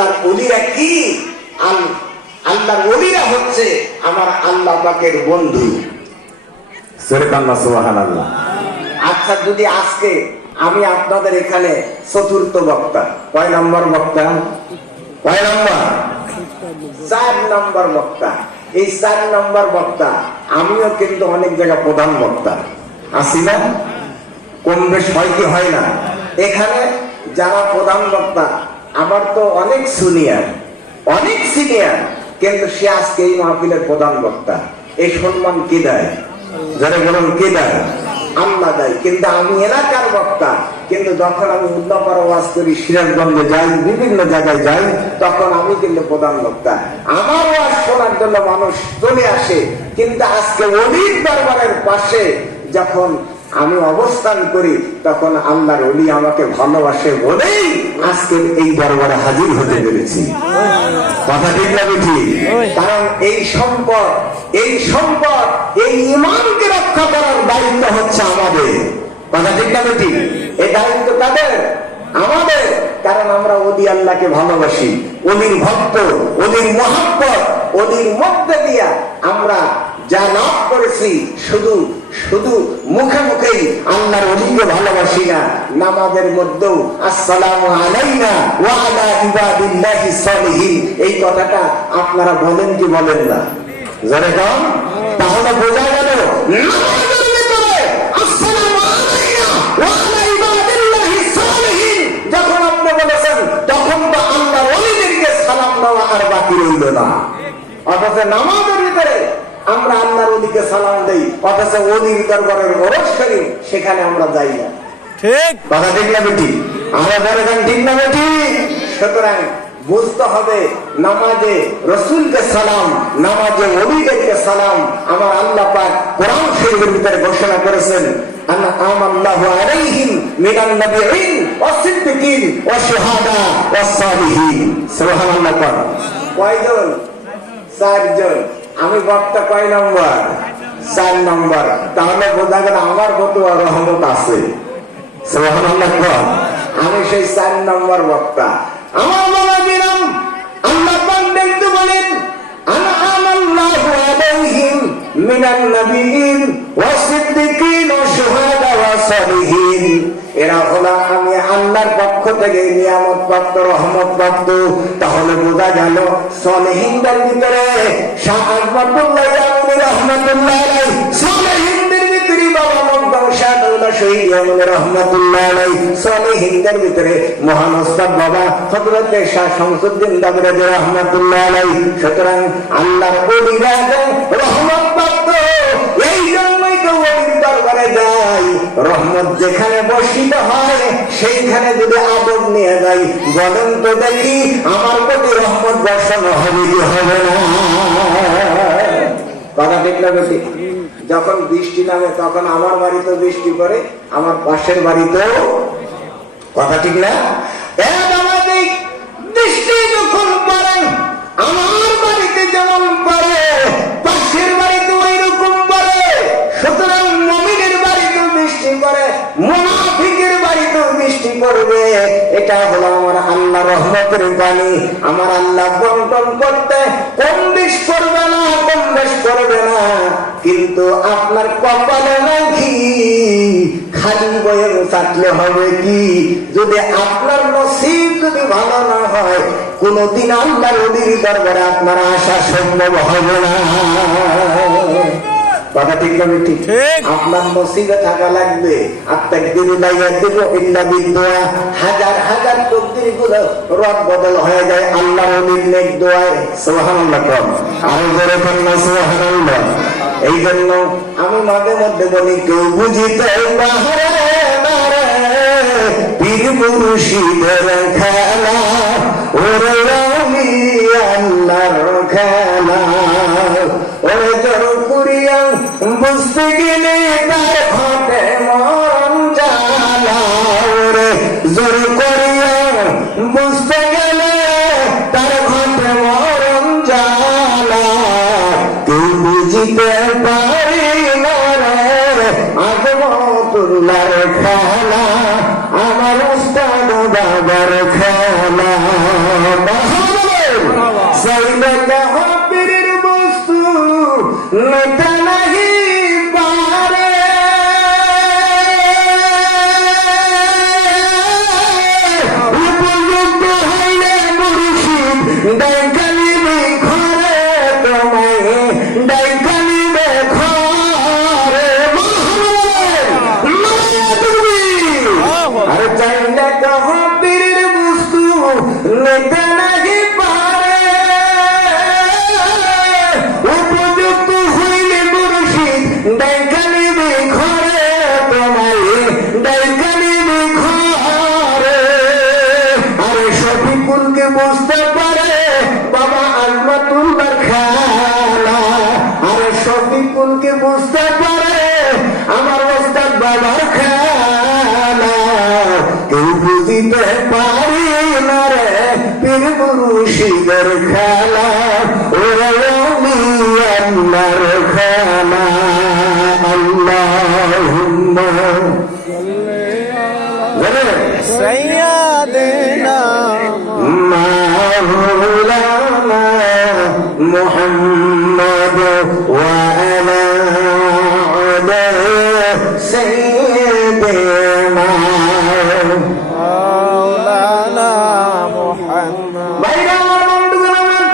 আল্লাহর ওলিরা কি? আল্লাহর ওলিরা হচ্ছে আমার আল্লাহ পাকের বন্ধু। সুবহানাল্লাহ। আচ্ছা, যদি আজকে আমি আপনাদের এখানে চতুর্থ বক্তা, কয় নম্বর বক্তা? কয় নম্বর? 4 নম্বর বক্তা। এই 4 নম্বর বক্তা আমিও কিন্তু অনেক জায়গায় প্রধান বক্তা আছি না? কম বেশ হয় কি হয় না? এখানে যারা প্রধান বক্তা আমার তো অনেক সিনিয়র, কিন্তু সে আজকে এই মাহফিলের প্রধান বক্তা। এই সম্মান কে দেয়? যারা বলুন কে দেয়? আল্লাহ দেয়। কিন্তু আমি এলাকার বক্তা, কিন্তু যখন আমি উল্লাপাড়া ওয়াজ করি, সিরাজগঞ্জে যাই, বিভিন্ন জায়গায় যাই, তখন আমি কিন্তু প্রধান বক্তা। আমার ওয়াজ শোনার জন্য মানুষ চলে আসে। কিন্তু আজকে ওলির দরবারের পাশে যখন আমি অবস্থান করি, তখন আল্লাহর ওলি আমাকে ভালোবাসে বলেই আজকে এই দরবারে হাজির হতে পেরেছি। কথা ঠিক না ঠিক? কারণ এই সম্পদ, এই ঈমানকে রক্ষা করার দায়িত্ব হচ্ছে আমাদের। কথা ঠিক না ঠিক? এই দায়িত্ব তাদের, আমাদের। কারণ আমরা ওলি আল্লাহকে ভালোবাসি, ওলির ভক্ত, ওলির মুহাব্বত, ওলির মধ্যে দিয়া আমরা যা লাভ করেছি, শুধু মুখে মুখেই আল্লাহর ওলিকে ভালোবাসি না, নামাজের মধ্যেও আসসালামু আলাইনা ওয়া আলা ইবাদিল্লাহিস সালিহিন এই কথাটা আপনারা বলেন কি বলেন না? যারা কম, তাহলে বোঝা গেল নামাজের ভিতরে আসসালামু আলাইনা ওয়া আলা ইবাদিল্লাহিস সালিহিন যখন আপনি বলেছেন, তখন তো আল্লাহর ওলিদেরকে সালাম দেওয়া আর বাকি রইল না। অথচ নামাজের ভিতরে আমরা আল্লাহর ওলিকে সালাম দেই, অথচ ওলির দরবারের ওরস করি, সেখানে আমরা যাই না। ঠিক কথা ঠিক না বেটি? আমরা বলেন ঠিক না বেটি? সুতরাং বুঝতে হবে, নামাজে রসুলকে সালাম, নামাজে ওলিদেরকে সালাম। আমার আল্লাহ পাক কোরআন শরীফের ভিতরে ঘোষণা করেছেন, আনা'আমাল্লাহু আলাইহিম মিনান নাবিয়্যিন ওয়াস সিদ্দিকিন ওয়াশ শুহাদা ওয়াস সালিহিন। সুবহানাল্লাহ। কয়জন? 4 জন। আমি বক্তা কয় নম্বর? 4 নম্বর। তাহলে বোঝা গেল আমার প্রতি রহমত আছে। সুবহানাল্লাহ। আমি সেই 4 নম্বর বক্তা। আমার বাবা দিলাম আল্লাহ পাক দেখতে বলেন, আনা'আমাল্লাহু আলাইহিম মিনান নাবিয়্যিন ওয়াস সিদ্দিকিন ওয়াশ শুহাদা ওয়াস সালিহিন। এরা হলো আমি আল্লাহর পক্ষ থেকে নিয়ামত প্রাপ্ত, রহমত প্রাপ্ত। তাহলে বোঝা গেল সালেহিনদের ভিতরে শাহ আহমদুল্লাহ ইয়ামুনি রাহমাতুল্লাহ আলাইহি, সালেহিনদের ভিতরে বাবা মুকদ্দম শাহ দৌলা শহীদ ইয়ামুনি রাহমাতুল্লাহ আলাইহি, সালেহিনদের ভিতরে মহান ওস্তাদ বাবা হযরত শাহ শামসুদ্দিন দাবরাজি রাহমাতুল্লাহ আলাইহি। সুতরাং আল্লাহর ওলিরা রহমত প্রাপ্ত। এই জন্যই তো ওলির দরবারে যাই। রহমত যেখানে বর্ষিত হয়, সেইখানে যদি আদব নিয়ে যাই, বলেন তো দেখি আমার প্রতি রহমত বর্ষানো হবে কি হবে না? কথা ঠিক না বেশি? যখন বৃষ্টি নামে তখন আমার বাড়িতে বৃষ্টি পড়ে, আমার পাশের বাড়িতেও। কথা ঠিক না? বৃষ্টি যখন পড়ে আমার বাড়িতে যেমন পড়ে, পাশের বাড়িতে ওই রকম পড়ে। সুতরাং মুমিনের বাড়িতেও বৃষ্টি পড়ে, মুনাফিকের বাড়িতেও বৃষ্টি পড়বে। এটা হলো আমার আল্লাহ রহমতের পানি। আমার আল্লাহ বন্টন করতে কম বেশ করবে না, কম বেশ করবে না। কিন্তু আপনার কপালে নাকি খালি বয়ে চাটলে হবে কি? যদি আপনার নসিব যদি ভালো না হয়, কোনদিন আল্লাহর ওলির দরবারে আপনার আসা সম্ভব হবে না। কথা ঠিক না ঠিক? আপনার নসিবে থাকা লাগবে। হাজার হাজার তকদিরগুলো রদ বদল হয়ে যায় আল্লাহর ওলির নেক দোয়ায়। সুবহানাল্লাহ। আরো জোরে বলুন সুবহানাল্লাহ। এই জন্য আমি মাঝে মধ্যে বলি, কেউ বুঝিতে পারে না রে পীর মুর্শিদের খেলা, ওরে আমি আল্লাহর খেলা। ওরে জোর করিয়া বুঝতে গেলে তার ঘটে মরণ জ্বালা। ওরে জোর করিয়া বুঝতে গেলে তার ঘটে মরণ জ্বালা। কেউ বুঝিতে পারি না রে আজমতুল্লাহর খেলা, আমার উস্তাদ বাবার খেলা। ডাইকালিবে ঘরে তোমায়, ডাইকালিবে ঘরে তুমি। আর চাইলে তহবির বস্তু নেতে নাহি পারে, উপযুক্ত হইলে মুর্শিদ ডাইকালিবে ঘরে তোমায়, ডাইকালিবে ঘরে। আরে শফিকুলকে বুঝতে পারে বাবা আজমাতুল্লাহর খালা, আরে শফিকুলকে বুঝতে পারে আমার ওস্তাদ বাবার খালা। কেউ বুঝিতে পারি না রে পীর মুর্শিদের খেলা, ওরে আল্লাহর খেলা। আল্লাহুম্মা سيدنا مولانا محمد وعلى آله سيدنا مولانا محمد। ভাইরা আমার, বন্ধুগণ আমার,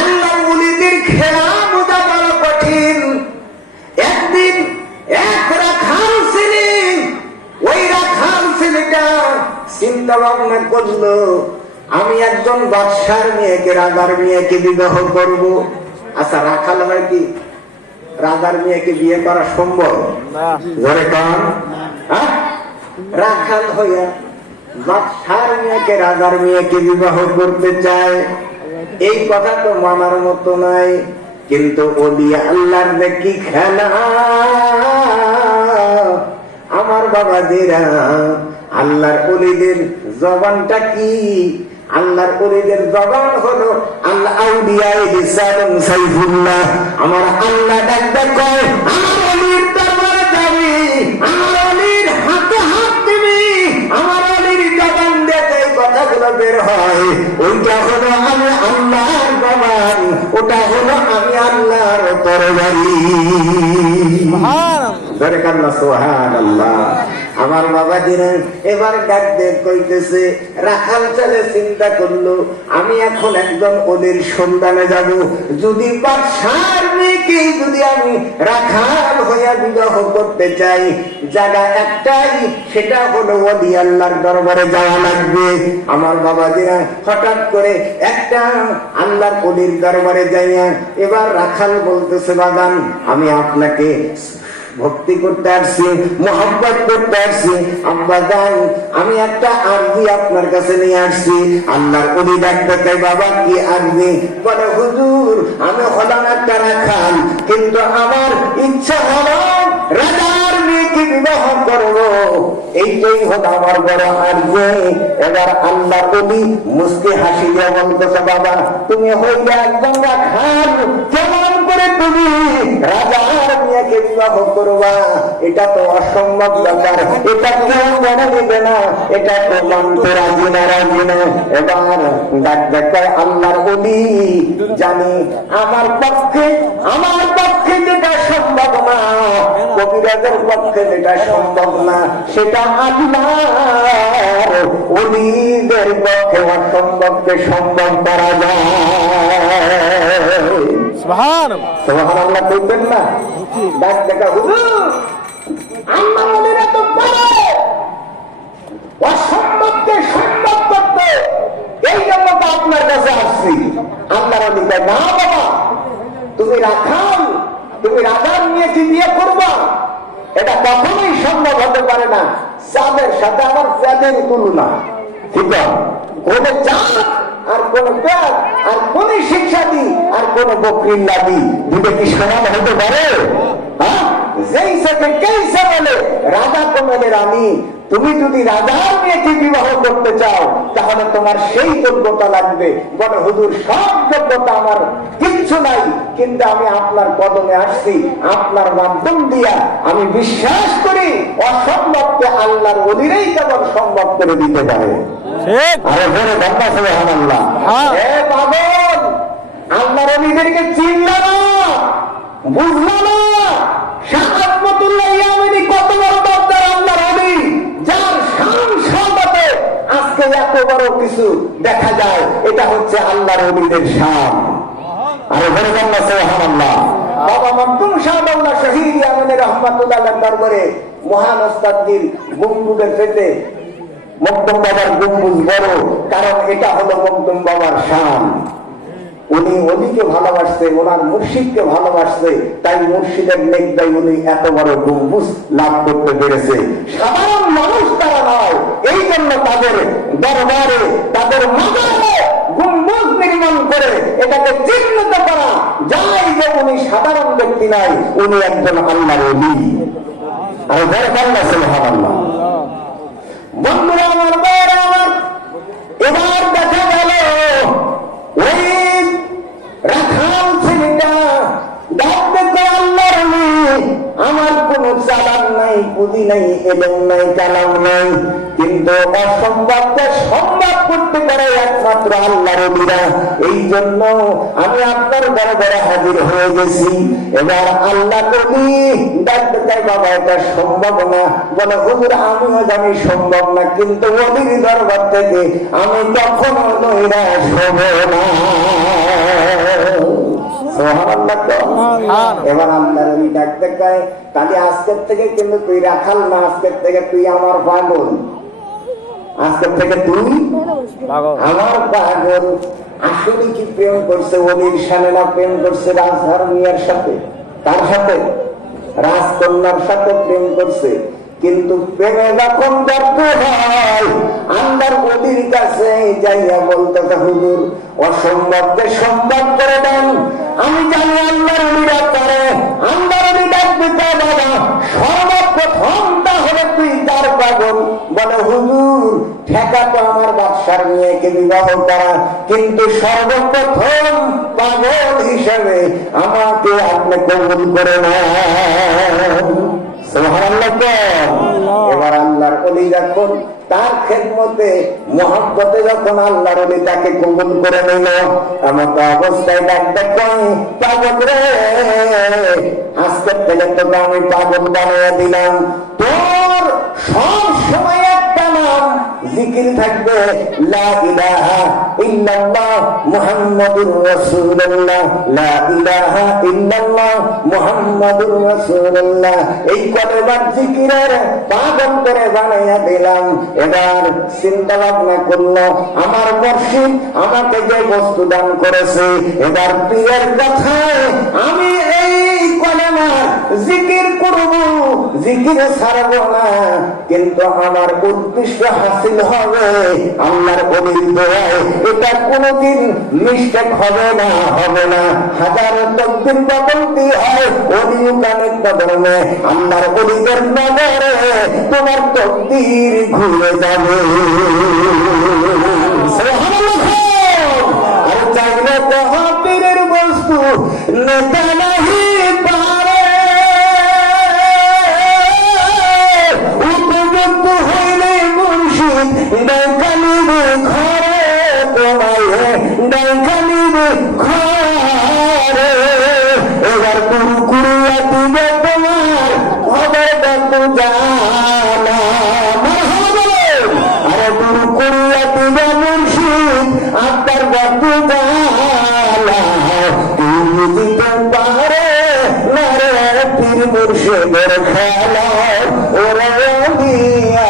আল্লাহর ওলিদের খেলা বোঝা বড় কঠিন। একদিন এক রাখাল ছেলে, ওই রাখাল ছেলেটা চিন্তা ভাবনা করলো আমি একজন বাদশার মেয়েকে, রাজার মেয়েকে বিবাহ করব। আচ্ছা, রাখাল হয় কি রাজার মেয়েকে বিয়ে করা সম্ভব? ধরে কান রাখাল হইয়া বাদশার মেয়েকে, রাজার মেয়েকে বিবাহ করতে চায়, এই কথা তো মানার মতো নাই। কিন্তু ওলিয়া আল্লাহর দেখি খেলা। আমার বাবাজিরা, আল্লাহর ওলিদের জবানটা কি? আল্লাহর ওলিদের জবান হলো আল্লাহ আউলিয়া ইসালাম সাইফুল্লাহ। আমার আল্লাহ ডাকতে কয় আমার ওলির দরবারে যাবি, আমার ওলির হাতে হাত দিবি, আমার ওলির জবান দিয়ে কথাগুলো বের হয়, ওইটা হলো আমি আল্লাহর জবান, ওটা হলো আমি আল্লাহর তরবারি। সুবহানাল্লাহ। আমার বাবা দিলেন এবার ডাক দিয়ে কইতেছে, রাখাল ছেলে চিন্তা করলো আমি এখন একজন ওলির সন্ধানে যাব, যদি বাদশার মেয়েকে যদি আমি রাখাল হইয়া বিবাহ করতে চাই, জায়গা একটাই, সেটা হলো ওলি আল্লাহর দরবারে যাওয়া লাগবে। আমার বাবা দিলেন হঠাৎ করে একটা আল্লাহর ওলির দরবারে যাইয়া এবার রাখাল বলতেছে, বাগান আমি আপনাকে ভক্তি করতে আসছি, মোহাম্মত করতে আসছি, আব্বা জান আমি একটা আরজি আপনার কাছে নিয়ে আসছি। আল্লাহর ওলি ডাকতে চাই, বাবা কি আরজি? বলে হুজুর আমি হলাম একটা রাখাল, কিন্তু আমার ইচ্ছা হলো রাজার মেয়েকে বিবাহ করবো, এইটাই হলো আমার বড় আরজি। এবার আল্লাহর ওলি মুস্কি হাসি দিয়ে বলতেছে, বাবা তুমি হইলে একজন রাখাল, কেমন করে তুমি রাজার মেয়েকে বিবাহ করবা? এটা তো অসম্ভব ব্যাপার, এটা কেউ মেনে নিবে না, এটা তো মানতে রাজি না, রাজি না। এবার ডাক দেখায় আল্লাহর ওলি, জানি আমার পক্ষে যেটা সম্ভব না, কবিরাজের পক্ষে যেটা সম্ভব না, সেটা আল্লাহর ওলিদের পক্ষে অসম্ভবকে সম্ভব করা যায়। সুবহানাল্লাহ, সুবহানাল্লাহ বলবেন না? ডাক দেখা হুজুর আল্লাহ ওলিরা তো পারে অসম্ভবকে সম্ভব করতে, এই জন্য তো আপনার কাছে আসছি। আল্লাহর ওলি কয়, না বাবা তুমি রাখাল, তুমি রাজার মেয়েকে বিয়ে করবা, এটা কখনোই সম্ভব হতে পারে না। চাঁদের সাথে আমার চাঁদের তুলনা, ঠিক আছে? কোন চাঁদ আর কোন পেঁয়াজ আর কোন শিক্ষা দি আর কোন বকরির লাদি দুটো কি সমান হতে পারে? হ্যাঁ, যেই সাথে কেই বলে রাজা কমেলের আমি। তুমি যদি রাজার মেয়েকে বিবাহ করতে চাও তাহলে তোমার সেই যোগ্যতা লাগবে। বলে হুজুর সব যোগ্যতা আমার কিচ্ছু নাই, কিন্তু আমি আপনার কদমে আসছি, আপনার মাধ্যম দিয়া আমি বিশ্বাস করি অসম্ভবকে আল্লাহর ওলিরাই কেবল সম্ভব করে দিতে পারে। আরে বলে ধন্যবাদ সুবহানাল্লাহ। হে পাগল, আল্লাহর ওলিদেরকে চিনল না, বুঝলো না। শাহ আহমদুল্লাহ ইয়ামানি কত বড় দরদার আল্লাহর ওলি, যার শান শাহাদাতে আজকে এত বড় কিছু দেখা যায়, এটা হচ্ছে আল্লাহর ওলিদের শান। আর ঘরে বাংলা সুবহানাল্লাহ। বাবা মখদুম শাহ বাংলা শহীদ আমিনের রহমাতুল্লাহ দরবারে মহান ওস্তাদগির গম্বুজের পেতে মখদুম বাবার গম্বুজ বড়, কারণ এটা হলো মখদুম বাবার শান। উনি অলিকে ভালোবাসছে, ওনার মুর্শিদকে ভালোবাসছে, তাই মুর্শিদের নেকদাই উনি এত বড় গম্বুজ লাভ করতে পেরেছে। সাধারণ মানুষ তারা নয়, এই জন্য তাদের দরবারে তাদের মাজারে গম্বুজ নির্মাণ করে এটাকে চিহ্নিত করা যায় যে উনি সাধারণ ব্যক্তি নয়, উনি একজন আল্লাহর ওলি। আর আল্লাহ সুবহানাল্লাহ। বন্ধুরা আমার, ভাইরা আমার, এবার দেখা গেল ওই রাখাল ছেলেটা ডাকতে তো আল্লাহর ওলি, আমার কোন চালান নাই, পুঁজি নাই, এলেম নাই, কালাম নাই, কিন্তু অসম্ভবকে সম্ভব করতে পারে একমাত্র আল্লাহর ওলিরা। এই জন্য আমি আপনার দরবারে হাজির হয়ে গেছি। এবার আল্লাহ ওলি ডাকতে চাই, বাবা এটা সম্ভব না। বলে হুজুর আমিও জানি সম্ভব না, কিন্তু ওলির দরবার থেকে আমি কখনো নৈরাশ হব না। এবার আল্লাহর ওলি ডাকতে চায়, তাহলে আজকের থেকে কিন্তু তুই রাখাল না, আজকের থেকে তুই আমার পাগল, আজকের থেকে তুই আমার পাগল। আসলে কি প্রেম করছে ওলির সামনে না প্রেম করছে রাজহার মিয়ার সাথে? তার সাথে রাজকন্যার সাথে প্রেম করছে। কিন্তু প্রেমে যখন ব্যর্থ হয়, আল্লাহর ওলির কাছে যাইয়া বলতে হুজুর অসম্ভবকে সম্ভব করে দেন। আমি জানি আল্লাহর ওলিরা করে। আল্লাহর ওলি ডাকতে চায়, বাবা সর্বপ্রথম তাহলে তুই তার পাগল। বলে হুজুর ঠেকা তো আমার বাদশার মেয়েকে বিবাহ করা, কিন্তু সর্বপ্রথম পাগল হিসেবে আমাকে আপনি কবুল করে নেন। সুবহানাল্লাহ। এবার আল্লাহর ওলি যখন তার খেদমতে মহব্বতে যখন আল্লাহর ওলি তাকে কবুল করে নিল, এমন অবস্থায় ডাকতে কই, পাগল রে আজকের থেকে তোকে আমি পাগল বানিয়ে দিলাম। তোর সব সময় একটা নাম জিকির থাকবে, লা ইলাহা ইল্লাল্লাহ মুহাম্মাদুর রাসূলুল্লাহ, লা ইলাহা ইল্লাল্লাহ মুহাম্মাদুর রাসূলুল্লাহ। এই কতবার জিকিরের পাগল করে বানাইয়া দিলাম। এবার চিন্তা ভাবনা করলো, আমার মুর্শিদ আমাকে যে বস্তু দান করেছে, এবার পীরের কথায় আমি এই কলেমা জিকির করব, জিকির ছাড়ব না, কিন্তু আমার উদ্দেশ্য হাসিল হবে আল্লাহর ওলির দয়ায়। এটা কোনদিন মিস্টেক হবে না, হবে না। হাজারো তকদির বদলতে হয়, ওলিও কানে বদলে আল্লাহর ওলিদের নজরে তোমার তকদির ঘুরে যাবে। আর চাইলে তো পীরের বস্তু নেতা নাহি পারে, উপযুক্ত হইলে মুর্শিদ দেখা নিবে ঘরে, তোমায় দেখা নিবে ঘরে। এবার কুরু কুরুয়া দিবে তোমার খবর দেখো জানা। আরে কুরু কুরুয়া দিবে মুর্শিদ আপনার দেখো জানা। তুমি দিতে পারে না রে পীর মুর্শিদের খেলা, ওরা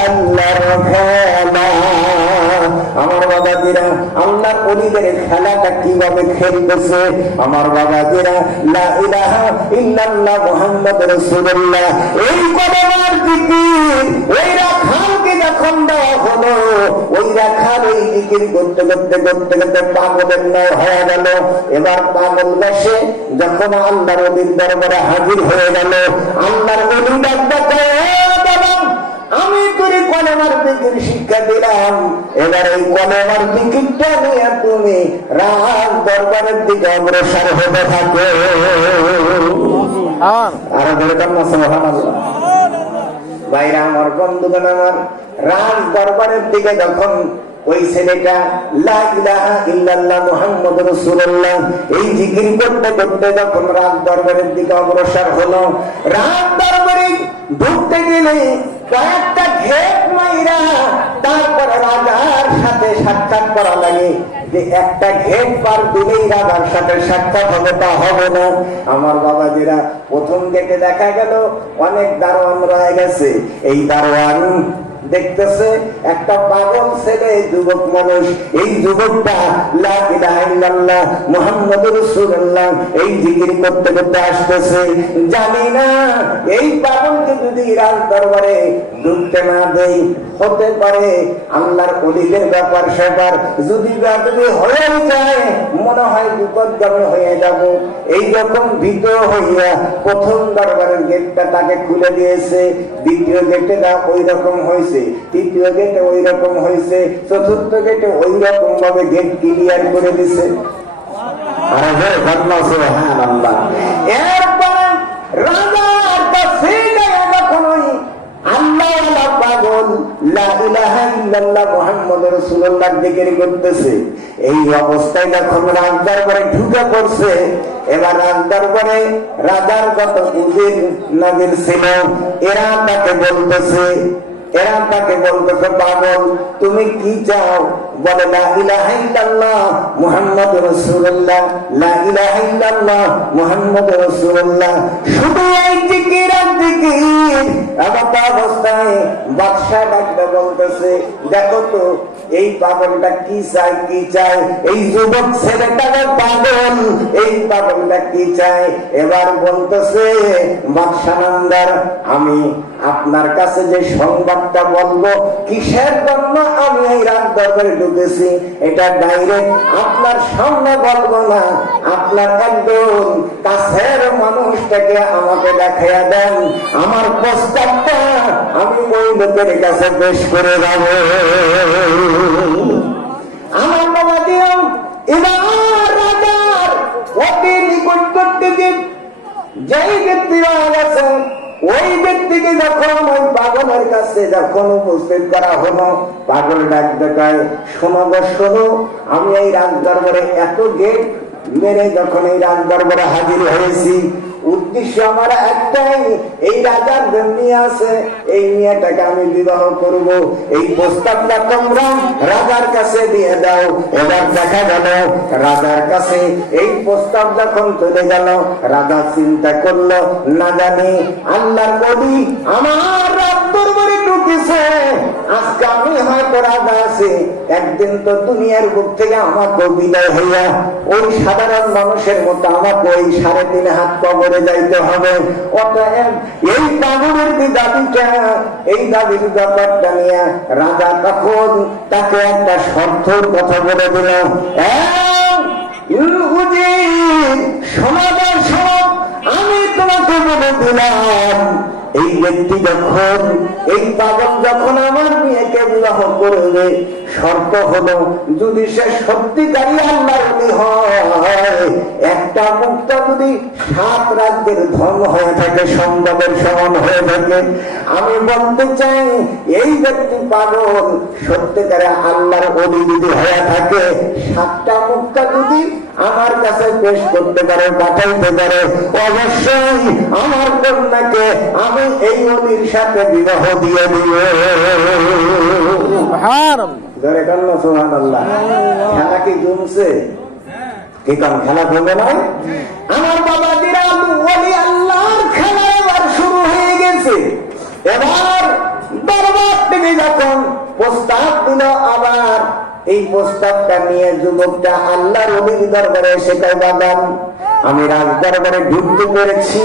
আল্লাহর খেলা। আমার বাবাজিরা আল্লাহর ওলিদের খেলাটা কিভাবে খেলতেছে, আমার বাবাজিরা লা ইলাহা ইল্লাল্লাহ মুহাম্মাদুর রাসূলুল্লাহ এই কলেমার জিকির ওই রাখালকে যখন দেওয়া হলো, ওই রাখাল ওই জিকির করতে করতে করতে করতে পাগলের ন্যায় হয়ে গেল। এবার পাগল বেশে যখন আল্লাহর ওলির দরবারে হাজির হয়ে গেল, আল্লাহর ওলি ডাকতে, আমি তোর কলেমার দিকের শিক্ষা দিলাম, এবার এই কলেমার দিকটা নিয়ে তুমি রাজ দরবারের দিকে অগ্রসর হতে থাকো। আর ভাইরা আমার, বন্ধুগণ আমার, রাজ দরবারের দিকে যখন ওই ছেলেটা লা ইলাহা ইল্লাল্লাহ মুহাম্মাদুর রাসূলুল্লাহ এই জিকির করতে করতে যখন রাজ দরবারের দিকে অগ্রসর হলো, রাজ দরবারে ঢুকতে গেলে কয়েকটা ঘেট মাইরা তারপরে রাজার সাথে সাক্ষাৎ করা লাগে। যে একটা ঘেট পার দিলেই রাজার সাথে সাক্ষাৎ হবে তা হবে না। আমার বাবাজিরা, প্রথম গেটে দেখা গেল অনেক দারোয়ান রয়ে গেছে। এই দারোয়ান দেখতেছে একটা পাগল ছেলে, যুবক মানুষ। এই যুবকটা লা ইলাহা ইল্লাল্লাহ মুহাম্মাদুর রাসূলুল্লাহ এই জিকির করতে করতে আসতেছে। জানি না এই পাগলকে যদি রাজ দরবারে ঢুকতে না দেই, হতে পারে আল্লাহর ওলিদের ব্যাপার স্যাপার যদি হয়ে যায়, মনে হয় বিপদগামী হয়ে যাব। এইরকম ভীত হইয়া প্রথম দরবারের গেটটা তাকে খুলে দিয়েছে। দ্বিতীয় গেটে ওই রকম হয়েছে, তৃতীয় গেটে ওই রকম হয়েছে, চতুর্থ গেটে ওই রকম ভাবে গেট ক্লিয়ার করে দিছে। এরপরে রাজার কাছে যখনই আল্লাহ পাগল লা ইলাহা ইল্লাল্লাহ মুহাম্মাদুর রাসূলুল্লাহ জিকির করতেছে, এই অবস্থায় যখন রাজ দরবারে ঢুকে পড়ছে, এবার রাজ দরবারে রাজার যত উজির নাজির ছিল এরা তাকে বলতেছে পাগল তুমি কি চাও? বলে লা ইলাহা ইল্লাল্লাহ মুহাম্মাদুর রাসূলুল্লাহ, লা ইলাহা ইল্লাল্লাহ মুহাম্মাদুর রাসূলুল্লাহ। শুধু এই জিকির আর জিকির। এমন অবস্থায় বাদশা ডাকতে বলতেছে, দেখো তো এই পাগলটা কি চায়, এই যুবক ছেলেটা পাগল, এই পাগলটা কি চায়? এবার বলতেছে, বাদশা নামদার, আমি আপনার কাছে যে সংবাদটা বলবো, কিসের জন্য আমি এই রাজ দরবারে ঢুকেছি, এটা ডাইরেক্ট আপনার সামনে বলবো না। আপনার একদম কাছের মানুষটাকে আমাকে দেখাইয়া দেন, আমার প্রস্তাবটা আমি ওই লোকের কাছে পেশ করে যাব। আমার বাবা দিও এবার রাজার অতি নিকট করতে দিন, যেই ব্যক্তিরা গেছেন ওই ব্যক্তিকে যখন ওই পাগলের কাছে যখন উপস্থিত করা হলো, পাগল ডাক দেখায়, শোনো গো শোনো, আমি এই রাজ দরবারে এত গেট মেরে যখন এই রাজ দরবারে হাজির হয়েছি, উদ্দেশ্য আমার একটাই, এই রাজার মেয়ে আছে, এই মেয়েটাকে আমি বিবাহ করব। এই প্রস্তাবটা তোমরা রাজার কাছে দিয়ে দাও। এবার দেখা গেল রাজার কাছে এই প্রস্তাব যখন চলে গেল, রাজা চিন্তা করলো, না জানি আল্লাহর ওলি আমার রাজ দরবারে ঢুকেছে, আজকে আমি হয়তো রাজা আছি, একদিন তো দুনিয়ার বুক থেকে আমাকে বিদায় হইয়া ওই সাধারণ মানুষের মতো আমাকে ওই 3.5 হাত কবরে যাইতে হবে। অতএব এই পাগলের যে দাবিটা, এই দাবির ব্যাপারটা নিয়ে রাজা তখন তাকে একটা শর্তর কথা বলে দিল, সমাজের সব আমি তোমাকে বলে দিলাম, এই ব্যক্তি যখন, এই পাগল যখন আমার মেয়েকে বিবাহ করবে, শর্ত হলো যদি সে সত্যিকারী আল্লাহর ওলি হয়, একটা মুক্তা যদি 7 রাজ্যের ধন হয়ে থাকে, সম্পদের সমান হয়ে থাকে। আমি বলতে চাই এই ব্যক্তি পাগল সত্যিকারে আল্লাহর ওলি যদি হয়ে থাকে, 7টা মুক্তা যদি আমার কাছে পেশ করতে পারে, পাঠাইতে পারে, অবশ্যই আমার কন্যাকে আমি এই ওলির সাথে বিবাহ দিয়ে দিব। ধরে কান্না সুবহানাল্লাহ। খেলা কি জমছে? কি কারণ খেলা জমে নয়? আমার বাবাজিরা, ওলি আল্লাহর খেলা এবার শুরু হয়ে গেছে। এবার দরবার থেকে যখন প্রস্তাব দিল, আবার এই প্রস্তাবটা নিয়ে যুবকটা আল্লাহর ওলির দরবারে সেটাই বাগান, আমি রাজ দরবারে ঢুকতে পেরেছি,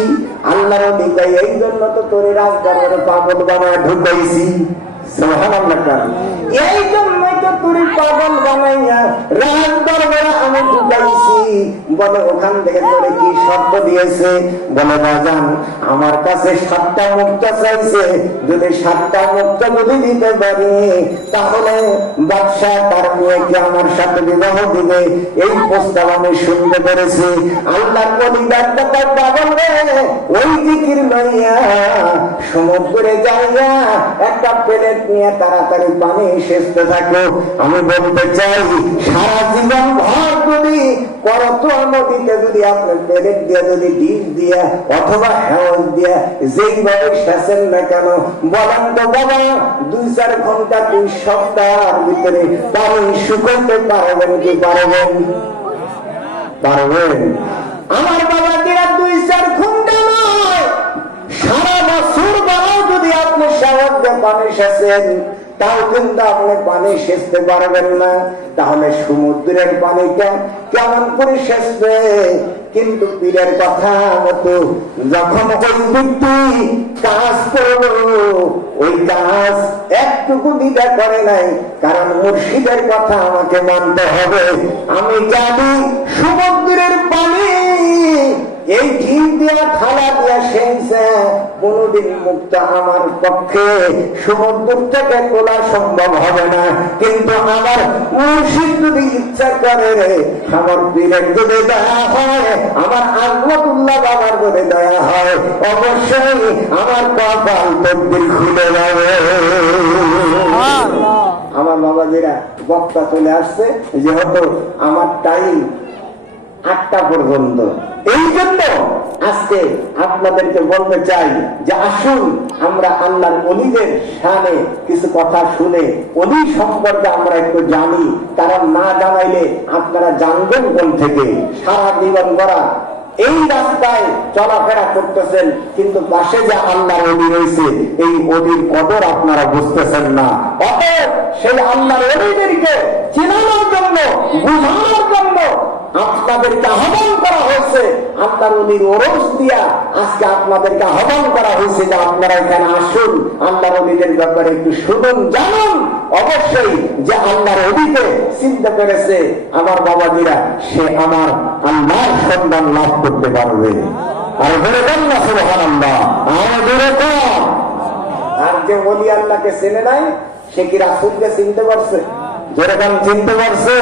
আল্লাহর ওলি তাই এই জন্য তো তোর রাজ দরবারে পাগল বানায় ঢুকাইছি। এই জন্যই তো তোর পাগল বানাইয়া রাজ দরবারে আমি ঢুকাইছি। বলে ওখান থেকে তোরে কি শর্ত দিয়েছে? বলে বাজান, আমার কাছে 7টা মুক্তা চাইছে, যদি 7টা মুক্তা যদি দিতে পারি, তাহলে বাদশা তার মেয়েকে আমার সাথে বিবাহ দিবে। এই প্রস্তাব আমি শুনতে পেরেছি। আল্লাহ পরিবারটা তার পাগল রে, ওই জিকির লইয়া সমুদ্রে যাইয়া একটা প্লেট নিয়ে তাড়াতাড়ি পানি সেচতে থাকো। আমি বলতে চাই, সারা জীবন ভর যদি করতোয়া নদীতে যদি আপনার পেরেক দিয়ে যদি ডিপ দিয়া অথবা হেওয়াজ দিয়া যেইভাবে সেচেন না কেন, বলেন তো বাবা 2-4 ঘন্টা 2 সপ্তাহের ভিতরে পানি শুকাতে পারবেন কি পারবেন? পারবেন? আমার বাবা দিরা 2-4 ঘন্টা নয়, সারা বছর বেলাও যদি আপনি সাহায্য পানি সেচেন তাও কিন্তু আপনি পানি সেচতে পারবেন না। তাহলে সমুদ্রের পানিটা কেমন করে সেচবে? কিন্তু পীরের কথা মতো যখন ওই ব্যক্তি কাজ করলো, ওই কাজ একটুকু দ্বিধা করে নাই, কারণ মুর্শিদের কথা আমাকে মানতে হবে। আমি জানি সমুদ্রের পানি এই ঢিল দিয়া থালা দিয়া সেনছে কোনদিন মুক্ত আমার পক্ষে সমুদ্র থেকে তোলা সম্ভব হবে না। কিন্তু আমার মুর্শিদ যদি ইচ্ছা করে, আমার পীরের যদি দয়া হয়, আমার আহমদুল্লাহ বাবার যদি দয়া হয়, অবশ্যই আমার কপাল তকদির খুলে যাবে। আমার বাবাজিরা, বক্তা চলে আসছে, যেহেতু আমার টাইম 8টা পর্যন্ত, এই জন্য আজকে আপনাদেরকে বলতে চাই যে আসুন আমরা আল্লাহর ওলিদের শানে কিছু কথা শুনে ওলি সম্পর্কে আমরা একটু জানি। কারণ না জানাইলে আপনারা জানবেন কোন থেকে? সারা জীবন করা এই রাস্তায় চলাফেরা করতেছেন, কিন্তু পাশে যে আল্লাহর ওলি রয়েছে এই ওলির কদর আপনারা বুঝতেছেন না। অতএব সেই আল্লাহর ওলিদেরকে চেনানোর জন্য, বুঝানোর জন্য আপনাদেরকে আহ্বান করা হয়েছে। আল্লাহর ওলির ওরস দিয়া আজকে আপনাদেরকে আহ্বান করা হয়েছে যে আপনারা এখানে আসুন, আল্লাহর ওলিদের ব্যাপারে একটু শুনুন, জানুন। অবশ্যই যে আল্লাহর ওলিকে চিনতে পেরেছে আমার বাবাজিরা, সে আমার আল্লাহর সন্ধান লাভ করতে পারবে। আর ধরে দেন না সুবহানাল্লাহ, আর ধরে কম। আর যে ওলি আল্লাহকে চেনে নাই, সে কি রাসূলকে চিনতে পারছে? ধরে দেন, চিনতে পারছে?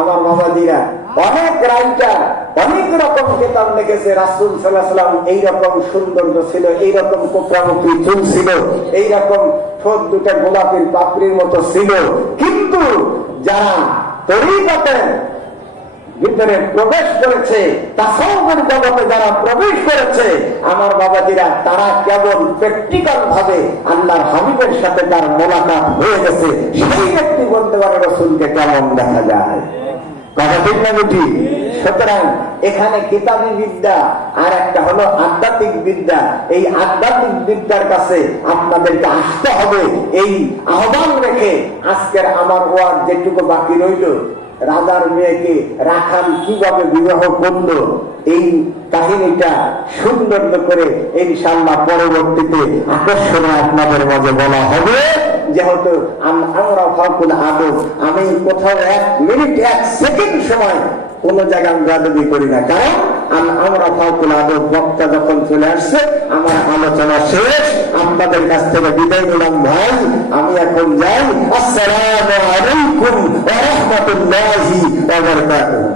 আমার বাবাজিরা, অনেক রাইটার অনেক রকম কিতাব লিখেছে। রাসূল সাল্লাল্লাহু আলাইহি ওয়াসাল্লাম এইরকম সৌন্দর্য ছিল, এইরকম কোপরামুখী চুল ছিল, এইরকম ঠোঁট দুটো গোলাপের পাপড়ির মতো ছিল। কিন্তু যারা তরিকতের ভিতরে প্রবেশ করেছে, তাসাউফের জগতে যারা প্রবেশ করেছে, আমার বাবাজিরা, তারা কেবল প্র্যাকটিক্যাল ভাবে আল্লাহর হাবিবের সাথে তার মোলাকাত হয়ে গেছে। সেই ব্যক্তি বলতে পারে রাসূলকে কেমন দেখা যায়। কথা ঠিক না বেটি? সুতরাং এখানে কিতাবী বিদ্যা আর একটা হলো আধ্যাত্মিক বিদ্যা। এই আধ্যাত্মিক বিদ্যার কাছে আপনাদেরকে আসতে হবে। এই আহ্বান রেখে আজকের আমার ওয়াজ যেটুকু বাকি রইল, রাজার মেয়েকে রাখাল কিভাবে বিবাহ করলো, এই কাহিনীটা সুন্দর করে ইনশাআল্লাহ পরবর্তীতে আকর্ষণে আপনাদের মাঝে বলা হবে। যেহেতু আমরা ফাকুল আদব, আমি কোথাও 1 মিনিট 1 সেকেন্ড সময় কোন জায়গায় আমি রাজনীতি করি না, কারণ আমরা ফাকুল আদব বক্তা যখন চলে আসছে আমার আলোচনা শেষ। আপনাদের কাছ থেকে বিদায় নিলাম ভাই, আমি এখন যাই। আসসালামু আলাইকুম ওয়া রাহমাতুল্লাহি ওয়া বারাকাতুহু।